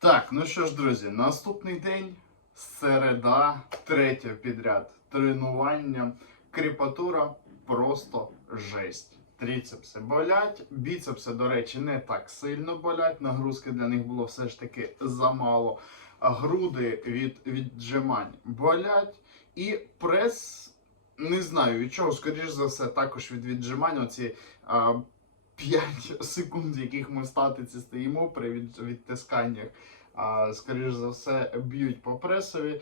Так, ну що ж, друзі, наступний день, середа, третя підряд. Тренування, кріпатура, просто жесть. Тріцепси болять, біцепси, до речі, не так сильно болять. Нагрузки для них було все ж таки замало. Груди від віджимань болять. І прес, не знаю від чого, скоріш за все, також від віджимань. Оці а, 5 секунд, в яких ми в статиці стоїмо при від, відтисканнях. А, скоріш за все, б'ють по пресові.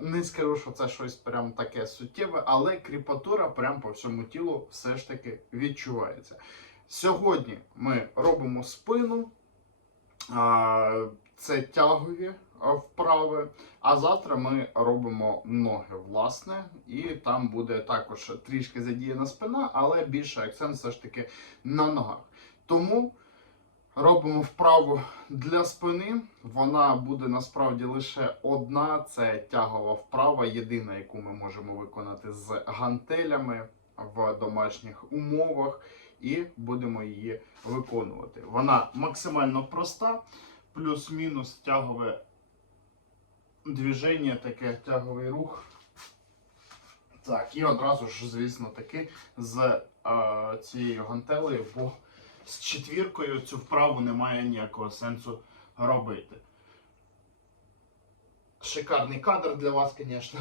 Не скажу, що це щось прям таке суттєве, але кріпатура прям по всьому тілу все ж таки відчувається. Сьогодні ми робимо спину, це тягові вправи. А завтра ми робимо ноги, власне, і там буде також трішки задіяна спина, але більше акцент все ж таки на ногах. Тому робимо вправу для спини. Вона буде насправді лише одна. Це тягова вправа, єдина, яку ми можемо виконати з гантелями в домашніх умовах, і будемо її виконувати. Вона максимально проста, плюс-мінус тягове движення, таке тяговий рух. Так, і одразу ж, звісно, таки з е, цією гантелею, бо з четвіркою цю вправу немає ніякого сенсу робити. Шикарний кадр для вас, звісно.